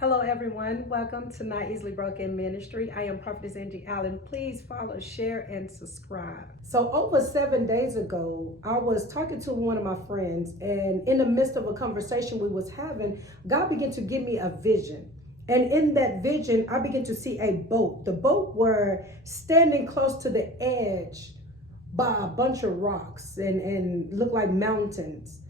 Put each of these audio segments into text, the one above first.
Hello, everyone. Welcome to Not Easily Broken Ministry. I am Prophetess Angie Allen. Please follow, share, and subscribe. So, over 7 days ago, I was talking to one of my friends, and in the midst of a conversation we was having, God began to give me a vision. And in that vision, I began to see a boat. The boat were standing close to the edge by a bunch of rocks and looked like mountains.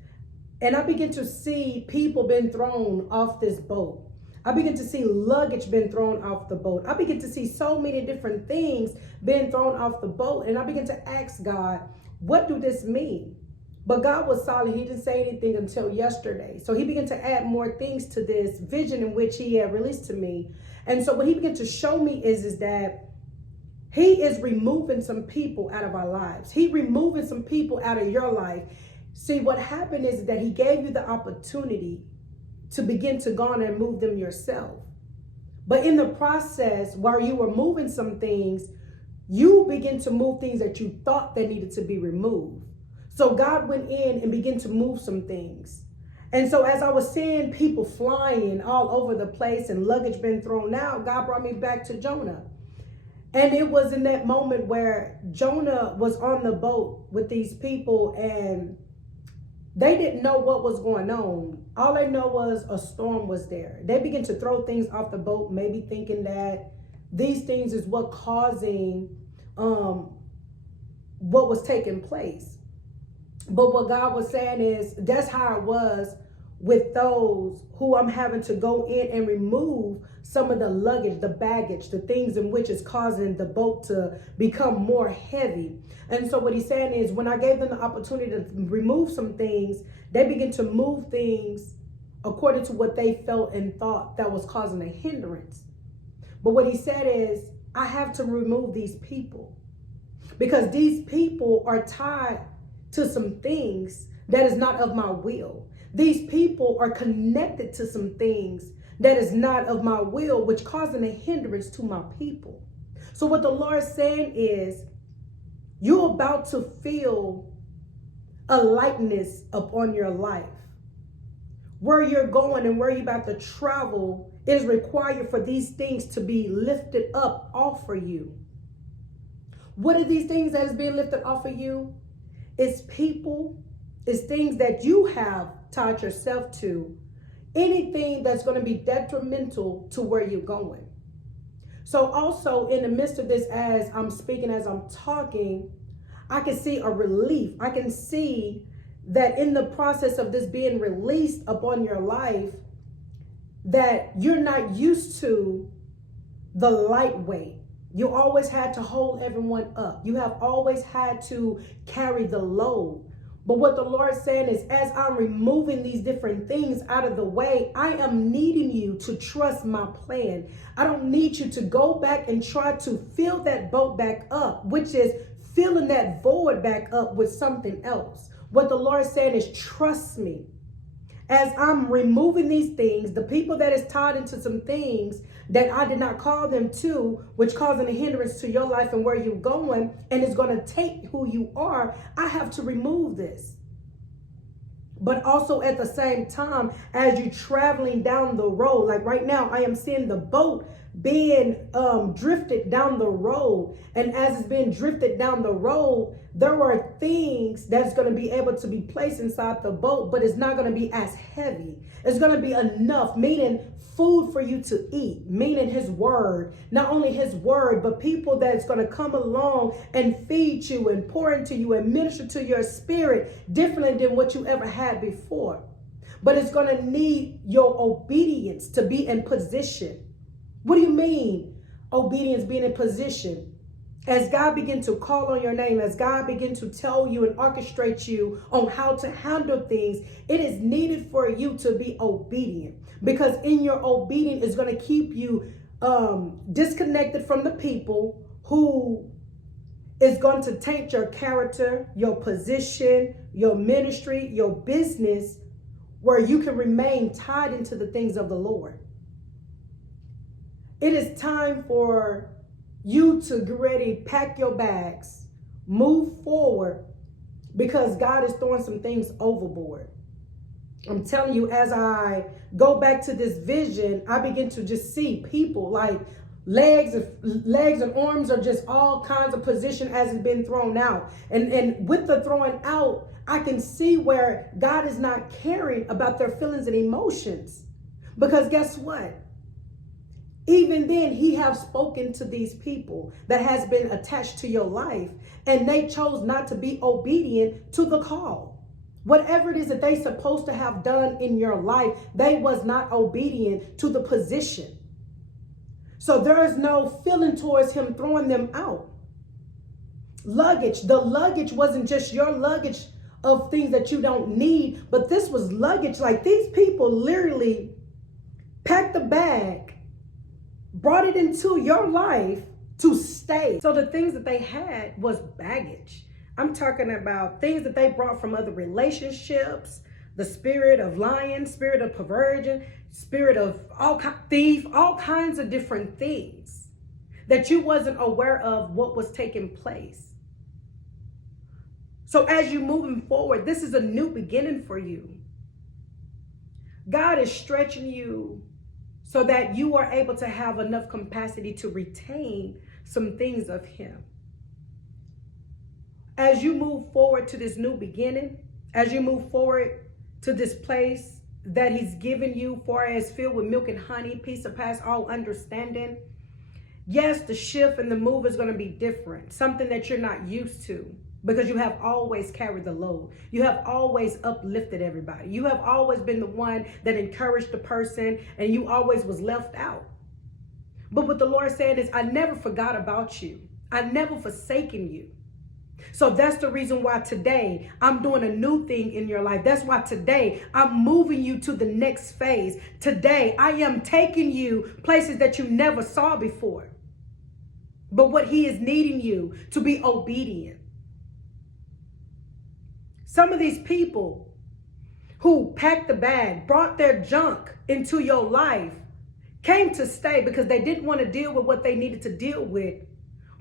And I began to see people being thrown off this boat. I begin to see luggage being thrown off the boat. I begin to see so many different things being thrown off the boat. And I begin to ask God, what do this mean? But God was silent. He didn't say anything until yesterday. So he began to add more things to this vision in which he had released to me. And so what he began to show me is that he is removing some people out of our lives. He removing some people out of your life. See, what happened is that he gave you the opportunity to begin to go on and move them yourself. But in the process, while you were moving some things, you begin to move things that you thought that needed to be removed. So God went in and began to move some things. And so as I was seeing people flying all over the place and luggage being thrown out, God brought me back to Jonah. And it was in that moment where Jonah was on the boat with these people and they didn't know what was going on. All they know was a storm was there. They began to throw things off the boat, maybe thinking that these things is what causing what was taking place. But what God was saying is that's how it was with those who I'm having to go in and remove some of the luggage, the baggage, the things in which is causing the boat to become more heavy. And so what he's saying is when I gave them the opportunity to remove some things, they begin to move things according to what they felt and thought that was causing a hindrance. But what he said is, I have to remove these people because these people are tied to some things that is not of my will. These people are connected to some things that is not of my will, which causing a hindrance to my people. So what the Lord is saying is, you're about to feel a lightness upon your life. Where you're going and where you're about to travel is required for these things to be lifted up off for you. What are these things that is being lifted off of you? It's people, it's things that you have tied yourself to. Anything that's going to be detrimental to where you're going. So also in the midst of this, as I'm speaking, as I'm talking, I can see a relief. I can see that in the process of this being released upon your life, that you're not used to the lightweight. You always had to hold everyone up. You have always had to carry the load. But what the Lord is saying is, as I'm removing these different things out of the way, I am needing you to trust my plan. I don't need you to go back and try to fill that boat back up, which is filling that void back up with something else. What the Lord is saying is, trust me. As I'm removing these things, the people that is tied into some things that I did not call them to, which causing a hindrance to your life and where you're going, and it's going to take who you are, I have to remove this. But also at the same time, as you're traveling down the road, like right now, I am seeing the boat being drifted down the road. And as it's being drifted down the road, there are things that's going to be able to be placed inside the boat, but it's not going to be as heavy. It's going to be enough, meaning food for you to eat, meaning his word, not only his word, but people that's going to come along and feed you and pour into you and minister to your spirit differently than what you ever had before. But it's going to need your obedience to be in position. What do you mean obedience, being in position? As God begin to call on your name, as God begin to tell you and orchestrate you on how to handle things, it is needed for you to be obedient, because in your obedience is going to keep you disconnected from the people who is going to taint your character, your position, your ministry, your business, where you can remain tied into the things of the Lord. It is time for you to get ready, pack your bags, move forward, because God is throwing some things overboard. I'm telling you, as I go back to this vision, I begin to just see people like legs and arms are just all kinds of position as it's been thrown out. And with the throwing out, I can see where God is not caring about their feelings and emotions. Because guess what? Even then, he has spoken to these people that has been attached to your life, and they chose not to be obedient to the call. Whatever it is that they supposed to have done in your life, they was not obedient to the position. So there is no feeling towards him throwing them out. Luggage. The luggage wasn't just your luggage of things that you don't need, but this was luggage. Like these people literally packed the bag, brought it into your life to stay. So the things that they had was baggage. I'm talking about things that they brought from other relationships, the spirit of lying, spirit of perversion, spirit of thief, all kinds of different things that you wasn't aware of what was taking place. So as you moving forward, this is a new beginning for you. God is stretching you so that you are able to have enough capacity to retain some things of him. As you move forward to this new beginning, as you move forward to this place that he's given you for as filled with milk and honey, peace surpass all understanding. Yes, the shift and the move is going to be different, something that you're not used to, because you have always carried the load. You have always uplifted everybody. You have always been the one that encouraged the person, and you always was left out. But what the Lord said is, I never forgot about you. I never forsaken you. So that's the reason why today I'm doing a new thing in your life. That's why today I'm moving you to the next phase. Today I am taking you places that you never saw before. But what he is needing you to be obedient. Some of these people who packed the bag, brought their junk into your life, came to stay because they didn't want to deal with what they needed to deal with,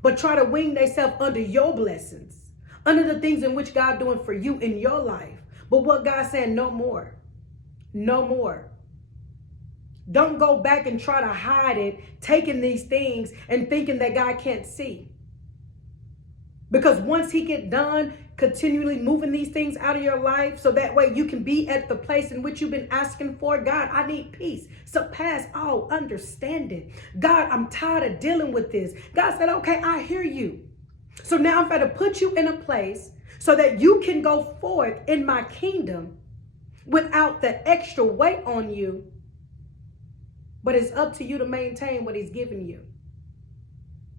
but try to wing themselves under your blessings, under the things in which God doing for you in your life. But what God's saying, no more. No more. Don't go back and try to hide it, taking these things and thinking that God can't see. Because once he get done continually moving these things out of your life, so that way you can be at the place in which you've been asking for, God, I need peace, surpass all understanding. God, I'm tired of dealing with this. God said, okay, I hear you. So now I'm going to put you in a place so that you can go forth in my kingdom without the extra weight on you. But it's up to you to maintain what he's given you.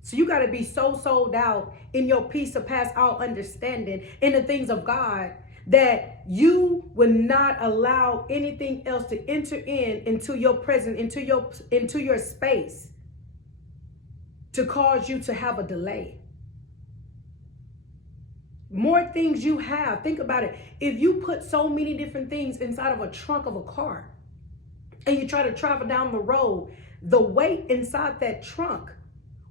So you got to be so sold out in your peace surpass all understanding in the things of God that you will not allow anything else to enter into your presence, into your space to cause you to have a delay. More things you have. Think about it. If you put so many different things inside of a trunk of a car and you try to travel down the road, the weight inside that trunk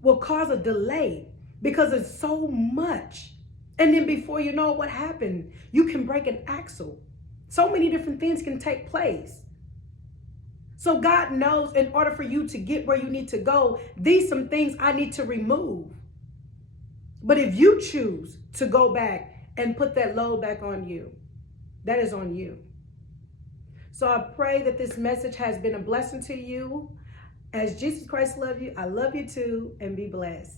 will cause a delay because it's so much. And then before you know what happened, you can break an axle. So many different things can take place. So God knows in order for you to get where you need to go, these some things I need to remove. But if you choose to go back and put that load back on you, that is on you. So I pray that this message has been a blessing to you. As Jesus Christ loves you, I love you too, and be blessed.